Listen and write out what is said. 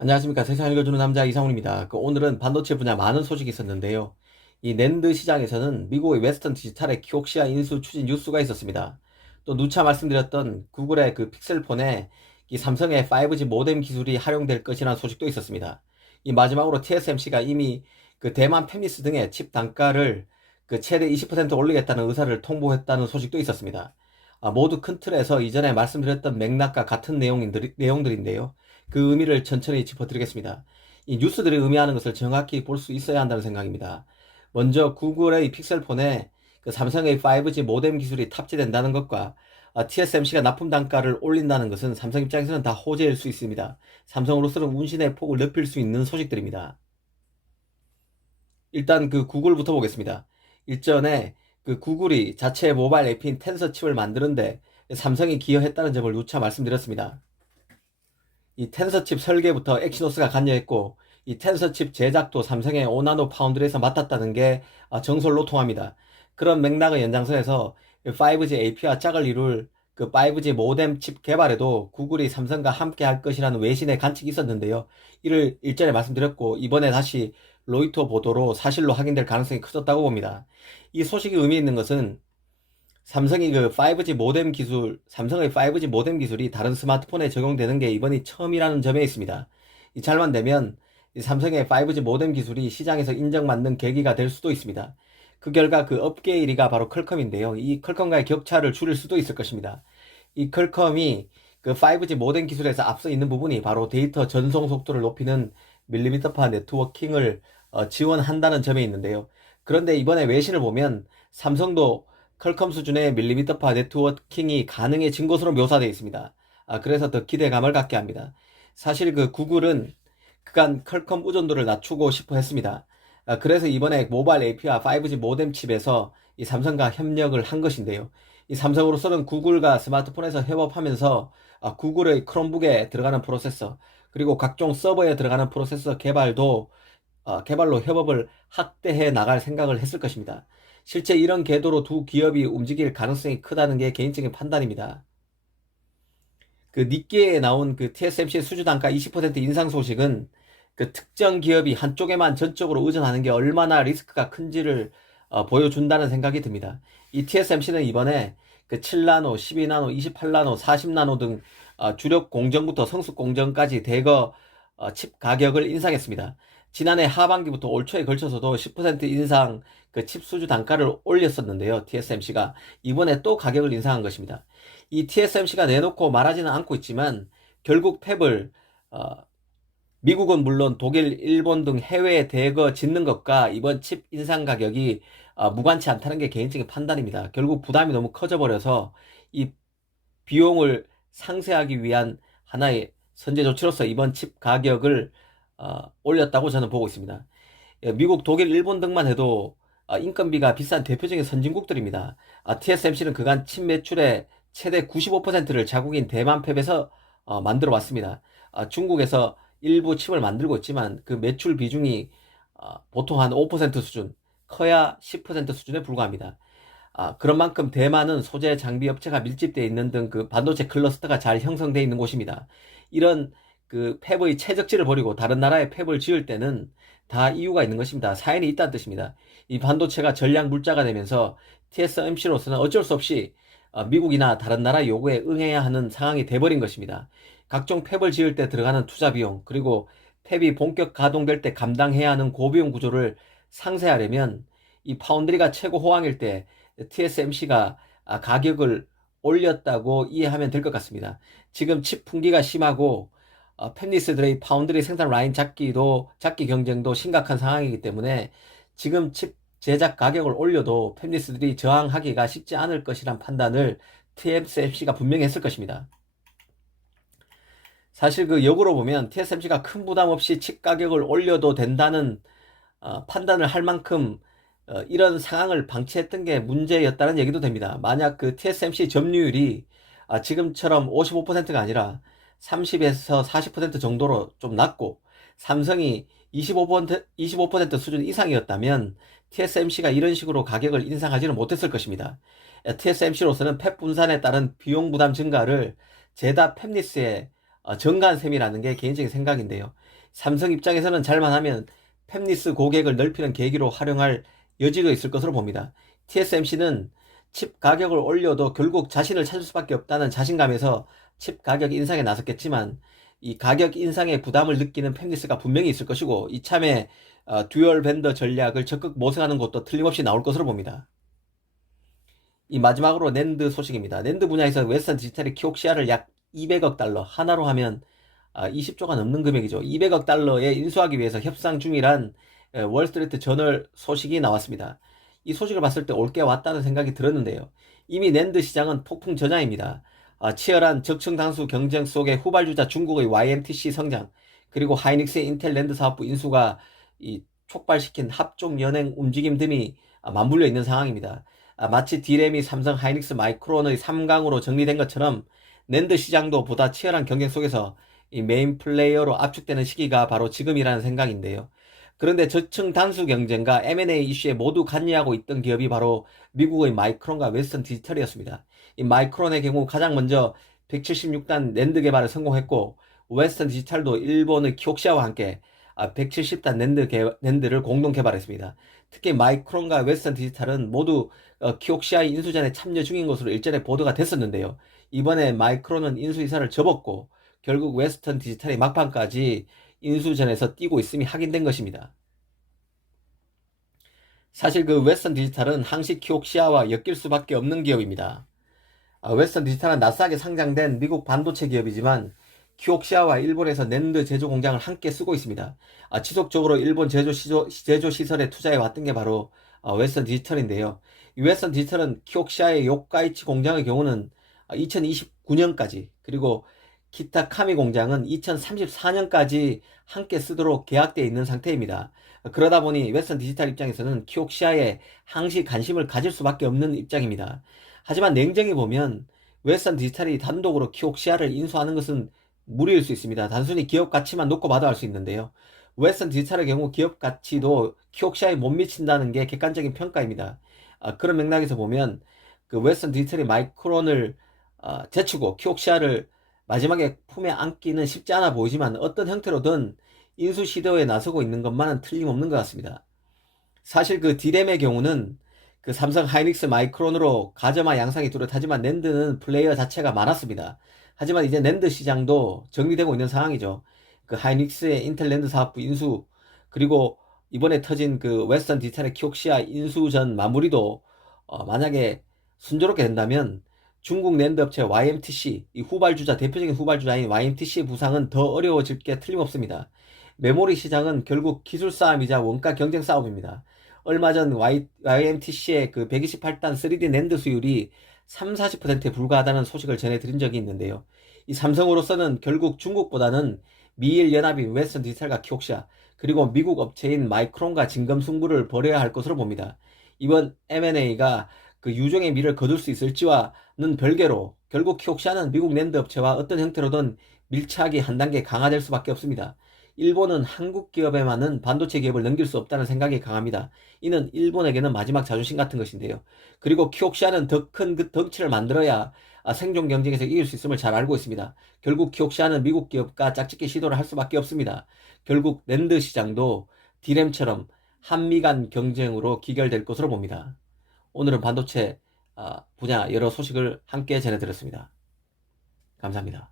안녕하십니까. 세상 읽어주는 남자 이상훈입니다. 오늘은 반도체 분야 많은 소식이 있었는데요. 이 낸드 시장에서는 미국의 웨스턴 디지털의 키옥시아 인수 추진 뉴스가 있었습니다. 또 누차 말씀드렸던 구글의 그 픽셀폰에 이 삼성의 5G 모뎀 기술이 활용될 것이라는 소식도 있었습니다. 이 마지막으로 TSMC가 이미 그 대만 팹리스 등의 칩 단가를 그 최대 20% 올리겠다는 의사를 통보했다는 소식도 있었습니다. 모두 큰 틀에서 이전에 말씀드렸던 맥락과 같은 내용들인데요. 그 의미를 천천히 짚어드리겠습니다. 이 뉴스들이 의미하는 것을 정확히 볼 수 있어야 한다는 생각입니다. 먼저 구글의 픽셀폰에 그 삼성의 5G 모뎀 기술이 탑재된다는 것과 TSMC가 납품 단가를 올린다는 것은 삼성 입장에서는 다 호재일 수 있습니다. 삼성으로서는 운신의 폭을 넓힐 수 있는 소식들입니다. 일단 그 구글부터 보겠습니다. 일전에 그 구글이 자체 모바일 앱인 텐서 칩을 만드는데 삼성이 기여했다는 점을 누차 말씀드렸습니다. 이 텐서칩 설계부터 엑시노스가 관여했고 이 텐서칩 제작도 삼성의 오나노 파운드리에서 맡았다는 게 정설로통합니다. 그런 맥락의 연장선에서 5G AP와 짝을 이룰 그 5G 모뎀 칩 개발에도 구글이 삼성과 함께 할 것이라는 외신의 관측이 있었는데요. 이를 일전에 말씀드렸고 이번에 다시 로이터 보도로 사실로 확인될 가능성이 커졌다고 봅니다. 이 소식이 의미 있는 것은 삼성이 그 5G 모뎀 기술, 삼성의 5G 모뎀 기술이 다른 스마트폰에 적용되는 게 이번이 처음이라는 점에 있습니다. 이 잘만 되면 이 삼성의 5G 모뎀 기술이 시장에서 인정받는 계기가 될 수도 있습니다. 그 결과 그 업계 1위가 바로 퀄컴인데요. 이 퀄컴과의 격차를 줄일 수도 있을 것입니다. 이 퀄컴이 그 5G 모뎀 기술에서 앞서 있는 부분이 바로 데이터 전송 속도를 높이는 밀리미터파 네트워킹을 지원한다는 점에 있는데요. 그런데 이번에 외신을 보면 삼성도 퀄컴 수준의 밀리미터파 네트워킹이 가능해진 것으로 묘사되어 있습니다. 그래서 더 기대감을 갖게 합니다. 사실 그 구글은 그간 퀄컴 의존도를 낮추고 싶어 했습니다. 그래서 이번에 모바일 AP와 5G 모뎀 칩에서 이 삼성과 협력을 한 것인데요. 이 삼성으로서는 구글과 스마트폰에서 협업하면서 구글의 크롬북에 들어가는 프로세서 그리고 각종 서버에 들어가는 프로세서 개발로 협업을 확대해 나갈 생각을 했을 것입니다. 실제 이런 궤도로 두 기업이 움직일 가능성이 크다는 게 개인적인 판단입니다. 그 니케에 나온 그 TSMC 수주 단가 20% 인상 소식은 그 특정 기업이 한쪽에만 전적으로 의존하는 게 얼마나 리스크가 큰지를 보여준다는 생각이 듭니다. 이 TSMC는 이번에 그 7나노, 12나노, 28나노, 40나노 등 주력 공정부터 성숙 공정까지 대거 칩 가격을 인상했습니다. 지난해 하반기부터 올 초에 걸쳐서도 10% 인상 그 칩 수주 단가를 올렸었는데요. TSMC가 이번에 또 가격을 인상한 것입니다. 이 TSMC가 내놓고 말하지는 않고 있지만 결국 팹을 미국은 물론 독일, 일본 등 해외에 대거 짓는 것과 이번 칩 인상 가격이 무관치 않다는 게 개인적인 판단입니다. 결국 부담이 너무 커져버려서 이 비용을 상쇄하기 위한 하나의 선제 조치로서 이번 칩 가격을 올렸다고 저는 보고 있습니다. 미국, 독일, 일본 등만 해도 인건비가 비싼 대표적인 선진국들입니다. TSMC는 그간 칩 매출의 최대 95%를 자국인 대만 팹에서 만들어 왔습니다. 중국에서 일부 칩을 만들고 있지만 그 매출 비중이 보통 한 5% 수준, 커야 10% 수준에 불과합니다. 그런 만큼 대만은 소재 장비 업체가 밀집되어 있는 등 그 반도체 클러스터가 잘 형성되어 있는 곳입니다. 이런 그 팹의 최적지를 버리고 다른 나라에 팹을 지을 때는 다 이유가 있는 것입니다. 사연이 있다는 뜻입니다. 이 반도체가 전략 물자가 되면서 TSMC로서는 어쩔 수 없이 미국이나 다른 나라 요구에 응해야 하는 상황이 돼버린 것입니다. 각종 팹을 지을 때 들어가는 투자 비용, 그리고 팹이 본격 가동될 때 감당해야 하는 고비용 구조를 상쇄하려면 이 파운드리가 최고 호황일 때 TSMC가 가격을 올렸다고 이해하면 될 것 같습니다. 지금 칩 품귀가 심하고 팹리스들의 파운드리 생산 라인 잡기 경쟁도 심각한 상황이기 때문에 지금 칩 제작 가격을 올려도 팹리스들이 저항하기가 쉽지 않을 것이란 판단을 TSMC가 분명히 했을 것입니다. 사실 그 역으로 보면 TSMC가 큰 부담 없이 칩 가격을 올려도 된다는 판단을 할 만큼 이런 상황을 방치했던 게 문제였다는 얘기도 됩니다. 만약 그 TSMC 점유율이 지금처럼 55%가 아니라 30에서 40% 정도로 좀 낮고 삼성이 25% 수준 이상이었다면 TSMC가 이런 식으로 가격을 인상하지는 못했을 것입니다. TSMC로서는 팹 분산에 따른 비용 부담 증가를 제다 팹리스에 정가한 셈이라는 게 개인적인 생각인데요. 삼성 입장에서는 잘만 하면 팹리스 고객을 넓히는 계기로 활용할 여지도 있을 것으로 봅니다. TSMC는 칩 가격을 올려도 결국 자신을 찾을 수밖에 없다는 자신감에서 칩 가격 인상에 나섰겠지만 이 가격 인상의 부담을 느끼는 팹리스가 분명히 있을 것이고 이참에 듀얼 벤더 전략을 적극 모색하는 것도 틀림없이 나올 것으로 봅니다. 이 마지막으로 낸드 소식입니다. 낸드 분야에서 웨스턴 디지털이 키옥시아를 약 200억 달러, 하나로 하면 20조가 넘는 금액이죠. 200억 달러에 인수하기 위해서 협상 중이란 월스트리트 저널 소식이 나왔습니다. 이 소식을 봤을 때 올 게 왔다는 생각이 들었는데요. 이미 낸드 시장은 폭풍 전야입니다. 치열한 적층당수 경쟁 속에 후발주자 중국의 YMTC 성장, 그리고 하이닉스의 인텔 랜드 사업부 인수가 촉발시킨 합종 연행 움직임 등이 맞물려 있는 상황입니다. 마치 D램이 삼성 하이닉스 마이크론의 3강으로 정리된 것처럼 낸드 시장도 보다 치열한 경쟁 속에서 이 메인 플레이어로 압축되는 시기가 바로 지금이라는 생각인데요. 그런데 저층 단수 경쟁과 M&A 이슈에 모두 관여하고 있던 기업이 바로 미국의 마이크론과 웨스턴 디지털이었습니다. 이 마이크론의 경우 가장 먼저 176단 낸드 개발을 성공했고 웨스턴 디지털도 일본의 키옥시아와 함께 170단 낸드를 공동 개발했습니다. 특히 마이크론과 웨스턴 디지털은 모두 키옥시아의 인수전에 참여 중인 것으로 일전에 보도가 됐었는데요. 이번에 마이크론은 인수 이사를 접었고 결국 웨스턴 디지털이 막판까지 인수전에서 뛰고 있음이 확인된 것입니다. 사실 그 웨스턴 디지털은 항시 키옥시아와 엮일 수밖에 없는 기업입니다. 웨스턴 디지털은 나스닥에 상장된 미국 반도체 기업이지만 키옥시아와 일본에서 낸드 제조 공장을 함께 쓰고 있습니다. 지속적으로 일본 제조 시설에 투자해 왔던 게 바로 웨스턴 디지털인데요. 이 웨스턴 디지털은 키옥시아의 요카이치 공장의 경우는 2029년까지 그리고 키타카미 공장은 2034년까지 함께 쓰도록 계약되어 있는 상태입니다. 그러다 보니 웨스턴 디지털 입장에서는 키옥시아에 항시 관심을 가질 수밖에 없는 입장입니다. 하지만 냉정히 보면 웨스턴 디지털이 단독으로 키옥시아를 인수하는 것은 무리일 수 있습니다. 단순히 기업 가치만 놓고 봐도 알 수 있는데요. 웨스턴 디지털의 경우 기업 가치도 키옥시아에 못 미친다는 게 객관적인 평가입니다. 그런 맥락에서 보면 그 웨스턴 디지털이 마이크론을 제치고 키옥시아를 마지막에 품에 안기는 쉽지 않아 보이지만 어떤 형태로든 인수 시도에 나서고 있는 것만은 틀림없는 것 같습니다. 사실 그 D램의 경우는 그 삼성 하이닉스 마이크론으로 가점화 양상이 뚜렷하지만 낸드는 플레이어 자체가 많았습니다. 하지만 이제 낸드 시장도 정리되고 있는 상황이죠. 그 하이닉스의 인텔 랜드 사업부 인수 그리고 이번에 터진 그 웨스턴 디지털의 키옥시아 인수전 마무리도 만약에 순조롭게 된다면 중국 낸드 업체 YMTC 이 후발주자 대표적인 후발주자인 YMTC의 부상은 더 어려워질 게 틀림없습니다. 메모리 시장은 결국 기술 싸움이자 원가 경쟁 싸움입니다. 얼마 전 YMTC의 그 128단 3D 낸드 수율이 3, 40%에 불과하다는 소식을 전해드린 적이 있는데요. 이 삼성으로서는 결국 중국보다는 미일 연합인 웨스턴 디지털과 키옥시아 그리고 미국 업체인 마이크론과 진검승부를 벌여야 할 것으로 봅니다. 이번 M&A가 그 유종의 미를 거둘 수 있을지와는 별개로 결국 키옥시아는 미국 낸드 업체와 어떤 형태로든 밀착이 한 단계 강화될 수밖에 없습니다. 일본은 한국 기업에만은 반도체 기업을 넘길 수 없다는 생각이 강합니다. 이는 일본에게는 마지막 자존심 같은 것인데요. 그리고 키옥시아는 더 큰 그 덩치를 만들어야 생존 경쟁에서 이길 수 있음을 잘 알고 있습니다. 결국 키옥시아는 미국 기업과 짝짓기 시도를 할 수밖에 없습니다. 결국 낸드 시장도 D램처럼 한미 간 경쟁으로 기결될 것으로 봅니다. 오늘은 반도체 분야 여러 소식을 함께 전해드렸습니다. 감사합니다.